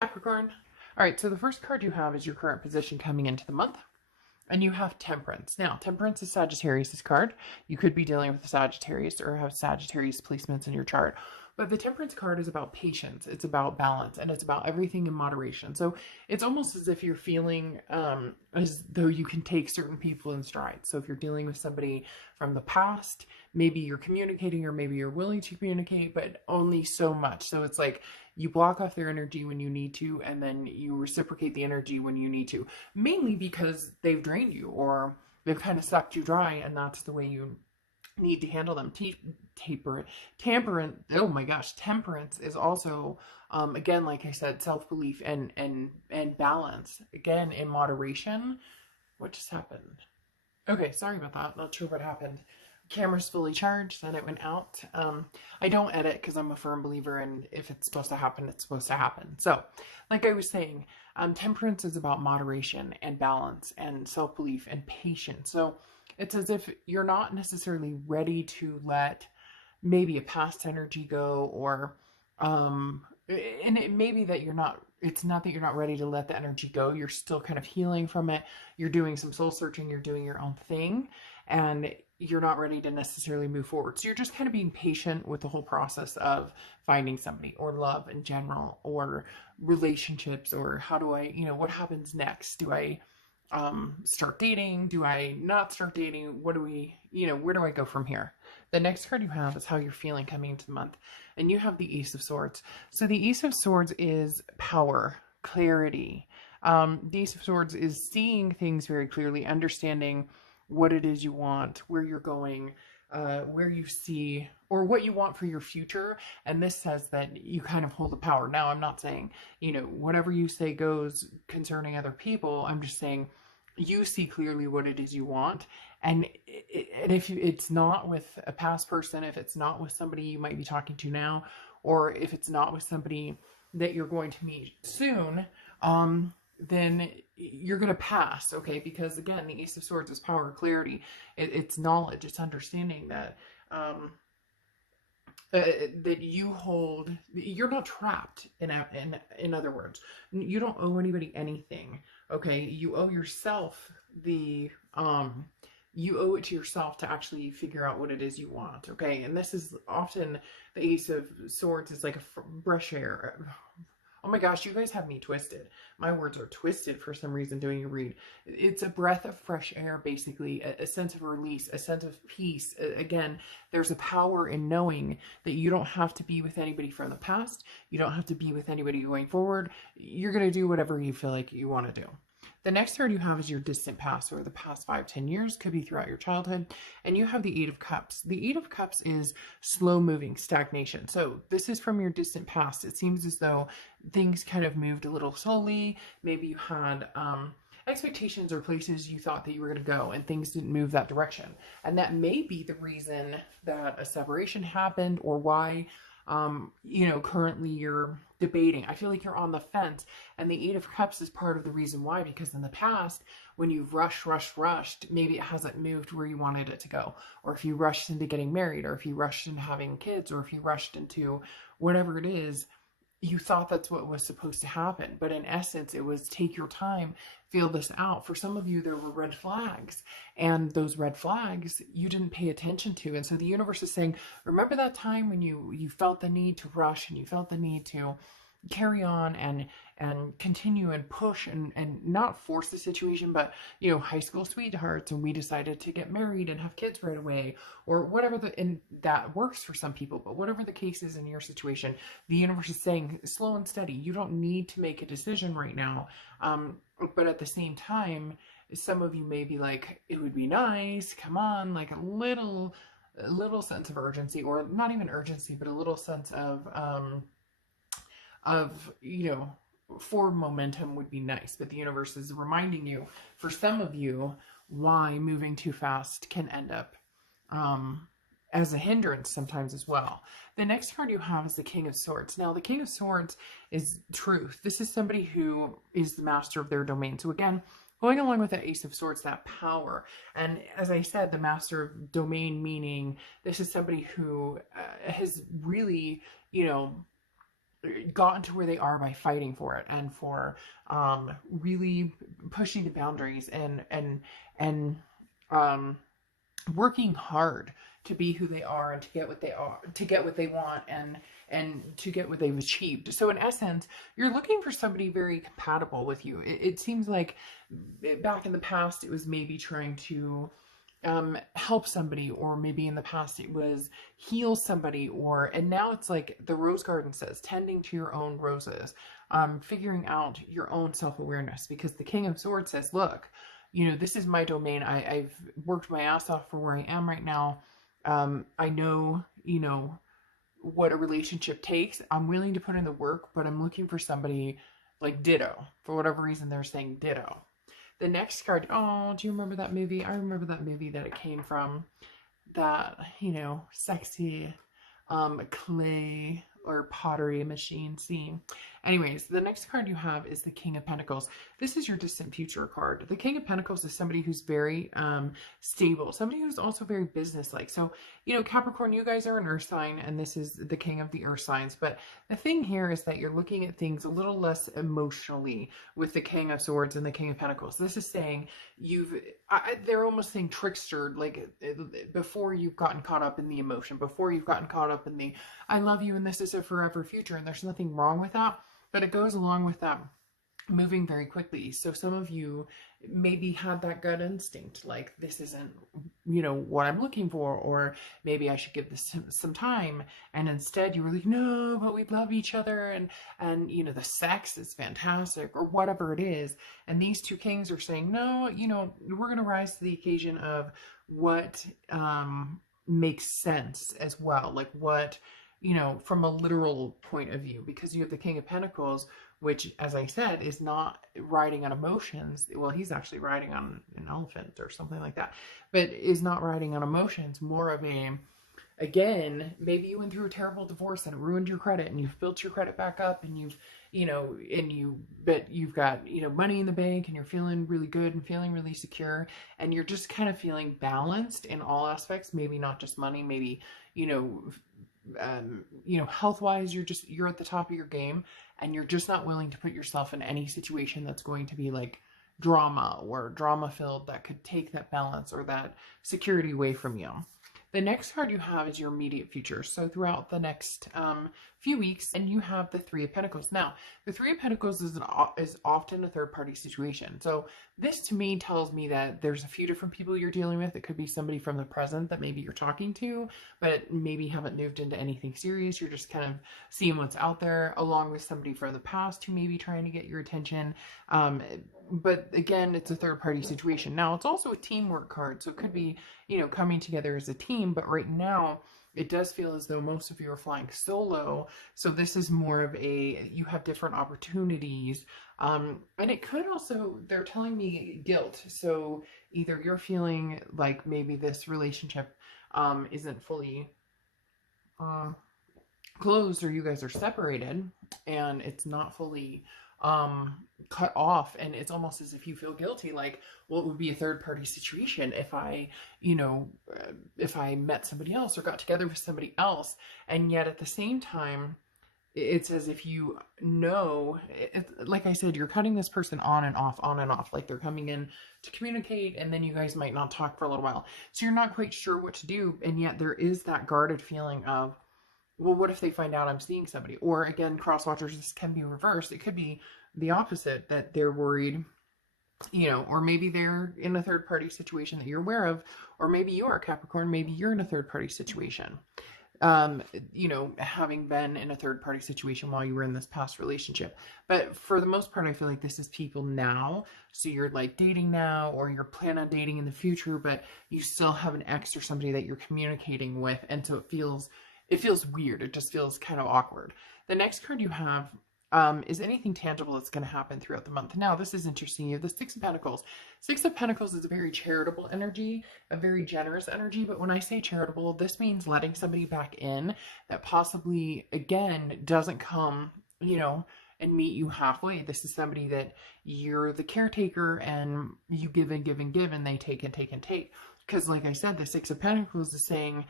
Capricorn. All right, so the first card you have is your current position coming into the month, and you have Temperance. Now, Temperance is Sagittarius' card. You could be dealing with a Sagittarius or have Sagittarius placements in your chart. But the Temperance card is about patience, it's about balance, and it's about everything in moderation. So it's almost as if you're feeling as though you can take certain people in stride. So if you're dealing with somebody from the past, maybe you're communicating or maybe you're willing to communicate, but only so much. So it's like you block off their energy when you need to, and then you reciprocate the energy when you need to, mainly because they've drained you or they've kind of sucked you dry, and that's the way you need to handle them. Temperance is also, again, like I said, self-belief and balance, again, in moderation. What just happened? Okay, sorry about that. Not sure what happened. Camera's fully charged, then it went out. I don't edit because I'm a firm believer, and if it's supposed to happen, it's supposed to happen. So, like I was saying, temperance is about moderation and balance and self-belief and patience. So it's as if you're not necessarily ready to let maybe a past energy go, or and it may be that you're not, it's not that you're not ready to let the energy go. You're still kind of healing from it. You're doing some soul searching, you're doing your own thing, and you're not ready to necessarily move forward. So you're just kind of being patient with the whole process of finding somebody, or love in general, or relationships, or how do I, what happens next? Do I start dating? Do I not start dating? What do we, where do I go from here? The next card you have is how you're feeling coming into the month, and you have the Ace of Swords. So the Ace of Swords is power, clarity. The Ace of Swords is seeing things very clearly, understanding what it is you want, where you're going, where you see, or what you want for your future. And this says that you kind of hold the power. Now, I'm not saying, whatever you say goes concerning other people. I'm just saying you see clearly what it is you want. And if it's not with a past person, if it's not with somebody you might be talking to now, or if it's not with somebody that you're going to meet soon, then you're going to pass, okay? Because again, the Ace of Swords is power, clarity. It's knowledge, it's understanding that that you hold, you're not trapped. In other words, you don't owe anybody anything, okay? You owe yourself you owe it to yourself to actually figure out what it is you want, okay? And this is often, the Ace of Swords is like a fresh air. Oh my gosh, you guys have me twisted. My words are twisted for some reason doing a read. It's a breath of fresh air, basically, a sense of release, a sense of peace. Again, there's a power in knowing that you don't have to be with anybody from the past. You don't have to be with anybody going forward. You're going to do whatever you feel like you want to do. The next card you have is your distant past, or the past 5-10 years, could be throughout your childhood. And you have the Eight of Cups. The Eight of Cups is slow moving, stagnation. So this is from your distant past. It seems as though things kind of moved a little slowly. Maybe you had expectations or places you thought that you were going to go, and things didn't move that direction. And that may be the reason that a separation happened, or why currently you're debating. I feel like you're on the fence, and the Eight of Cups is part of the reason why, because in the past, when you've rushed, maybe it hasn't moved where you wanted it to go, or if you rushed into getting married, or if you rushed into having kids, or if you rushed into whatever it is, you thought that's what was supposed to happen. But in essence, it was take your time, feel this out. For some of you, there were red flags, and those red flags you didn't pay attention to. And so the universe is saying, remember that time when you felt the need to rush, and you felt the need to carry on and continue and push and not force the situation, but high school sweethearts, and we decided to get married and have kids right away, or whatever, and that works for some people. But whatever the case is in your situation, the universe is saying slow and steady. You don't need to make a decision right now, but at the same time, some of you may be like, it would be nice, come on, like a little sense of urgency, or not even urgency, but a little sense of forward momentum would be nice. But the universe is reminding you, for some of you, why moving too fast can end up as a hindrance sometimes as well. The next card you have is the King of Swords. Now, the King of Swords is truth. This is somebody who is the master of their domain. So again, going along with that Ace of Swords, that power. And as I said, the master of domain, meaning this is somebody who has really, gotten to where they are by fighting for it, and for really pushing the boundaries, and working hard to be who they are, and to get what they are, to get what they want, and to get what they've achieved. So in essence, you're looking for somebody very compatible with you. It seems like back in the past it was maybe trying to help somebody, or maybe in the past it was heal somebody, and now it's like the rose garden says, tending to your own roses, figuring out your own self-awareness, because the King of Swords says, look, this is my domain. I've worked my ass off for where I am right now. I know, what a relationship takes. I'm willing to put in the work, but I'm looking for somebody like ditto. For whatever reason, they're saying ditto. The next card, oh, do you remember that movie? I remember that movie that it came from. That, sexy clay or pottery machine scene. Anyways, the next card you have is the King of Pentacles. This is your distant future card. The King of Pentacles is somebody who's very stable, somebody who's also very businesslike. So, Capricorn, you guys are an earth sign, and this is the king of the earth signs. But the thing here is that you're looking at things a little less emotionally with the King of Swords and the King of Pentacles. This is saying they're almost saying trickster, like before you've gotten caught up in the emotion, before you've gotten caught up in the, I love you and this is a forever future, and there's nothing wrong with that. But it goes along with that moving very quickly. So some of you maybe had that gut instinct, like this isn't, what I'm looking for, or maybe I should give this some time. And instead you were like, no, but we love each other. And the sex is fantastic, or whatever it is. And these two kings are saying, no, we're going to rise to the occasion of what makes sense as well. Like what, from a literal point of view, because you have the King of Pentacles, which, as I said, is not riding on emotions. Well, he's actually riding on an elephant or something like that, but is not riding on emotions. More of again, maybe you went through a terrible divorce and it ruined your credit, and you've built your credit back up, and but you've got, money in the bank, and you're feeling really good and feeling really secure, and you're just kind of feeling balanced in all aspects. Maybe not just money, maybe, health-wise, you're at the top of your game, and you're just not willing to put yourself in any situation that's going to be like drama or drama filled, that could take that balance or that security away from you. The next card you have is your immediate future. So throughout the next few weeks, and you have the Three of Pentacles. Now, the Three of Pentacles is often a third-party situation. So this to me tells me that there's a few different people you're dealing with. It could be somebody from the present that maybe you're talking to, but maybe haven't moved into anything serious. You're just kind of seeing what's out there, along with somebody from the past who may be trying to get your attention. But again, it's a third-party situation. Now, it's also a teamwork card, so it could be, coming together as a team. But right now, it does feel as though most of you are flying solo. So this is more of you have different opportunities. And it could also, they're telling me guilt. So either you're feeling like maybe this relationship isn't fully closed, or you guys are separated and it's not fully cut off, and it's almost as if you feel guilty, like, well, it would be a third-party situation if I met somebody else or got together with somebody else. And yet at the same time, it's as if like I said, you're cutting this person on and off, like they're coming in to communicate, and then you guys might not talk for a little while. So you're not quite sure what to do, and yet there is that guarded feeling of, well, what if they find out I'm seeing somebody? Or again, cross watchers, this can be reversed. It could be the opposite, that they're worried, or maybe they're in a third party situation that you're aware of, or maybe you are Capricorn, maybe you're in a third party situation. Having been in a third party situation while you were in this past relationship. But for the most part, I feel like this is people now. So you're like dating now, or you're planning on dating in the future, but you still have an ex or somebody that you're communicating with. And so it feels weird. It just feels kind of awkward. The next card you have is anything tangible that's going to happen throughout the month. Now, this is interesting. You have the Six of Pentacles. Six of Pentacles is a very charitable energy, a very generous energy. But when I say charitable, this means letting somebody back in that possibly, again, doesn't come, and meet you halfway. This is somebody that you're the caretaker, and you give and give and give, and they take and take and take. Because like I said, the Six of Pentacles is saying,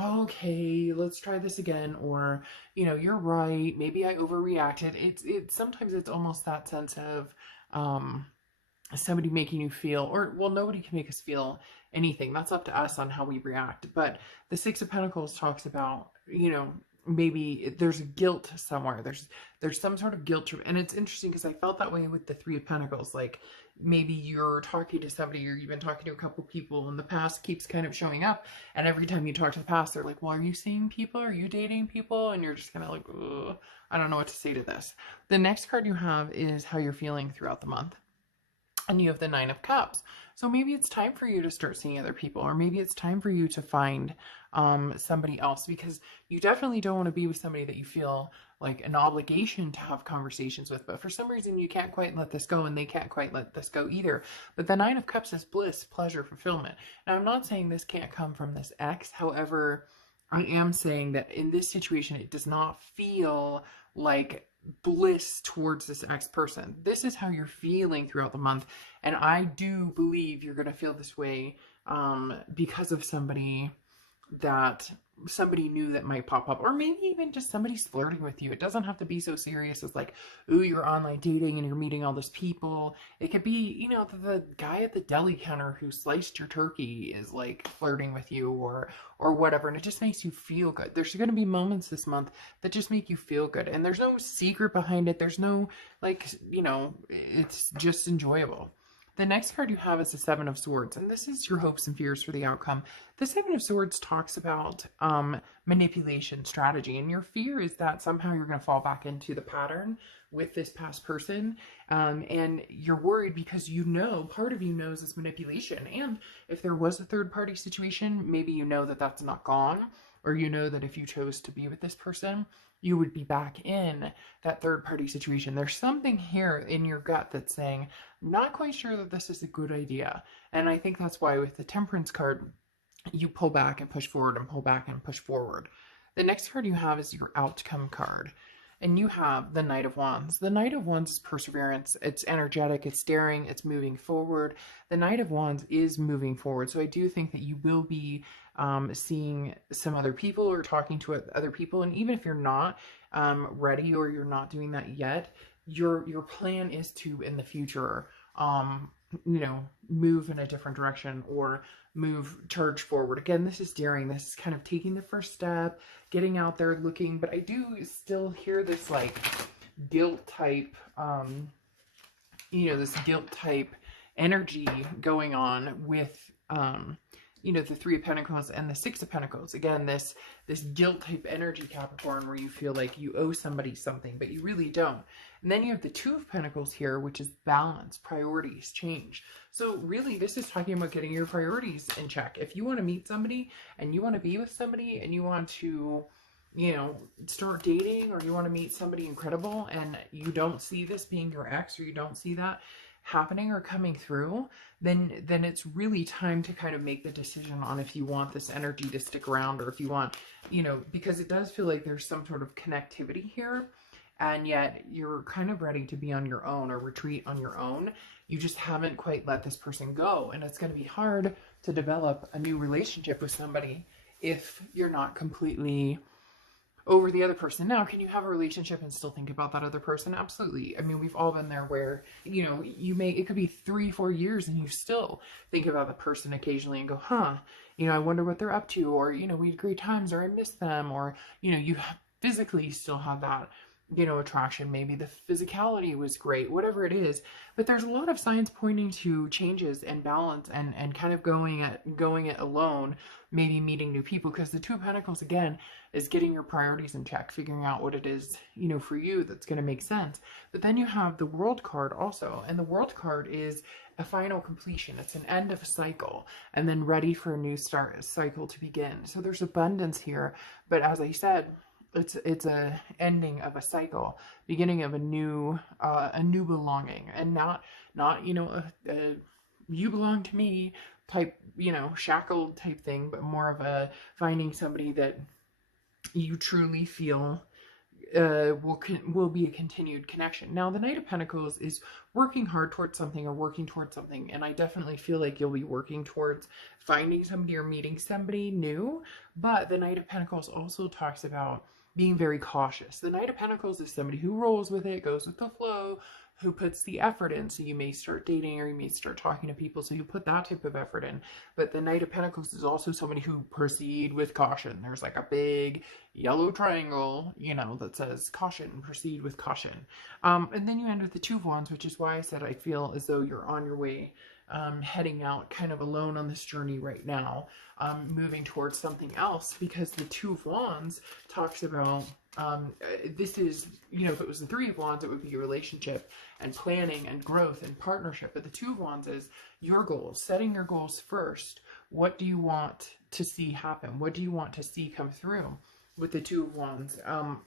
okay, let's try this again, or, you're right, maybe I overreacted. It's sometimes it's almost that sense of, um, somebody making you feel, or, well, nobody can make us feel anything. That's up to us on how we react. But the Six of Pentacles talks about, maybe there's a guilt somewhere. There's some sort of guilt trip. And it's interesting because I felt that way with the Three of Pentacles. Like, maybe you're talking to somebody, or you've been talking to a couple people, and the past keeps kind of showing up. And every time you talk to the past, they're like, well, are you seeing people? Are you dating people? And you're just kind of like, ugh, I don't know what to say to this. The next card you have is how you're feeling throughout the month. And you have the Nine of Cups. So maybe it's time for you to start seeing other people, or maybe it's time for you to find somebody else, because you definitely don't want to be with somebody that you feel like an obligation to have conversations with. But for some reason, you can't quite let this go, and they can't quite let this go either. But the Nine of Cups is bliss, pleasure, fulfillment. Now, I'm not saying this can't come from this ex. However, I am saying that in this situation, it does not feel like bliss towards this ex person. This is how you're feeling throughout the month. And I do believe you're going to feel this way because of somebody new that might pop up, or maybe even just somebody's flirting with you. It doesn't have to be so serious as like, ooh, you're online dating and you're meeting all these people. It could be, the guy at the deli counter who sliced your turkey is like flirting with you, or whatever, and it just makes you feel good. There's going to be moments this month that just make you feel good, and there's no secret behind it. There's no, it's just enjoyable. The next card you have is the Seven of Swords, and this is your hopes and fears for the outcome. The Seven of Swords talks about manipulation strategy, and your fear is that somehow you're going to fall back into the pattern with this past person, and you're worried because part of you knows it's manipulation, and if there was a third-party situation, maybe that that's not gone, or that if you chose to be with this person, you would be back in that third-party situation. There's something here in your gut that's saying, not quite sure that this is a good idea. And I think that's why with the Temperance card, you pull back and push forward, and pull back and push forward. The next card you have is your outcome card. And you have the Knight of Wands. The Knight of Wands is perseverance. It's energetic, it's daring, it's moving forward. The Knight of Wands is moving forward. So I do think that you will be seeing some other people, or talking to other people. And even if you're not ready, or you're not doing that yet, your plan is to, in the future, move in a different direction, or charge forward. Again, this is daring. This is kind of taking the first step, getting out there, looking. But I do still hear this like guilt type, this guilt type energy going on with, the Three of Pentacles and the Six of Pentacles. Again, this guilt type energy, Capricorn, where you feel like you owe somebody something, but you really don't. And then you have the Two of Pentacles here, which is balance, priorities, change. So really, this is talking about getting your priorities in check. If you want to meet somebody, and you want to be with somebody, and you want to, start dating, or you want to meet somebody incredible, and you don't see this being your ex, or you don't see that happening or coming through, then it's really time to kind of make the decision on if you want this energy to stick around, or if you want, because it does feel like there's some sort of connectivity here, and yet you're kind of ready to be on your own, or retreat on your own. You just haven't quite let this person go, and it's going to be hard to develop a new relationship with somebody if you're not completely over the other person. Now, can you have a relationship and still think about that other person? Absolutely. I mean, we've all been there where, it could be 3-4 years and you still think about the person occasionally and go, I wonder what they're up to, or, we had great times, or I miss them, or, you physically still have that, attraction. Maybe the physicality was great, whatever it is. But there's a lot of signs pointing to changes and balance, and kind of going it alone, maybe meeting new people, because the Two of Pentacles, again, is getting your priorities in check, figuring out what it is, for you that's going to make sense. But then you have the World card also, and the World card is a final completion. It's an end of a cycle, and then ready for a new cycle to begin. So there's abundance here, but as I said, it's a ending of a cycle, beginning of a new belonging, and not you belong to me type, shackled type thing, but more of a finding somebody that you truly feel will be a continued connection. Now, the Knight of Pentacles is working hard towards something or working towards something, and I definitely feel like you'll be working towards finding somebody or meeting somebody new. But the Knight of Pentacles also talks about being very cautious. The Knight of Pentacles is somebody who rolls with it, goes with the flow, who puts the effort in. So you may start dating or you may start talking to people, so you put that type of effort in. But the Knight of Pentacles is also somebody who proceed with caution. There's like a big yellow triangle, you know, that says caution, proceed with caution. And then you end with the Two of Wands, which is why I said I feel as though you're on your way, heading out kind of alone on this journey right now, moving towards something else, because the Two of Wands talks about, this is, you know, if it was the Three of Wands, it would be your relationship and planning and growth and partnership. But the Two of Wands is your goals, setting your goals first. What do you want to see happen? What do you want to see come through? With the Two of Wands,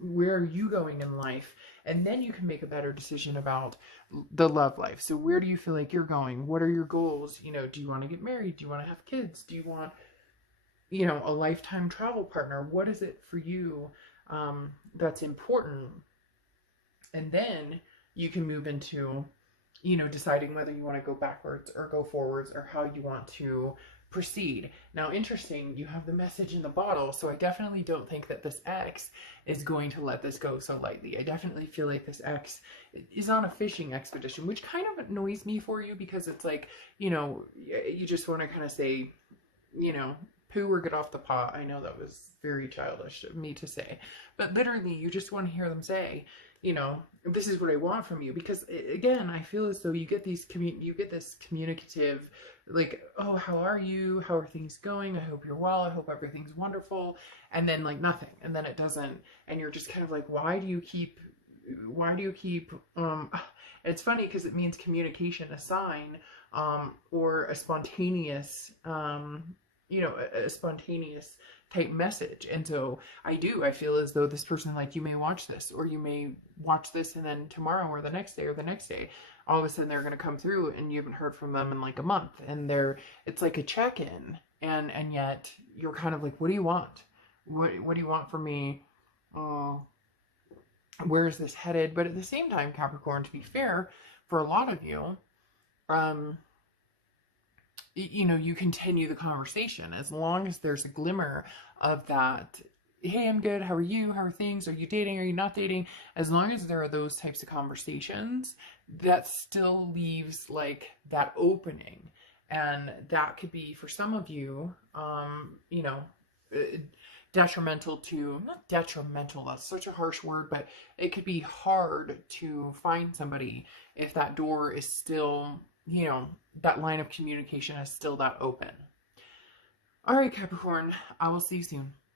where are you going in life? And then you can make a better decision about the love life. So where do you feel like you're going? What are your goals? You know, do you want to get married? Do you want to have kids? Do you want, you know, a lifetime travel partner? What is it for you that's important? And then you can move into, you know, deciding whether you want to go backwards or go forwards, or how you want to proceed. Now, interesting, you have the message in the bottle, so I definitely don't think that this ex is going to let this go so lightly. I definitely feel like this ex is on a fishing expedition, which kind of annoys me for you, because it's like, you know, you just want to kind of say, you know, poo or get off the pot. I know that was very childish of me to say, but literally you just want to hear them say, you know, this is what I want from you. Because again, I feel as though you get these you get this communicative, like, oh, how are you? How are things going? I hope you're well. I hope everything's wonderful. And then like nothing. And then it doesn't. And you're just kind of like, why do you keep, it's funny because it means communication, a sign, or a spontaneous, you know, a spontaneous type message. And so I feel as though this person, like, you may watch this, or you may watch this, and then tomorrow or the next day, all of a sudden they're going to come through and you haven't heard from them in like a month, and it's like a check-in, and yet you're kind of like, what do you want? What do you want from me? Where is this headed? But at the same time, Capricorn, to be fair, for a lot of you, you know, you continue the conversation as long as there's a glimmer of that. Hey, I'm good. How are you? How are things? Are you dating? Are you not dating? As long as there are those types of conversations, that still leaves like that opening. And that could be, for some of you, you know, detrimental to, not detrimental, that's such a harsh word, but it could be hard to find somebody if that door is still, you know, that line of communication is still that open. All right, Capricorn, I will see you soon.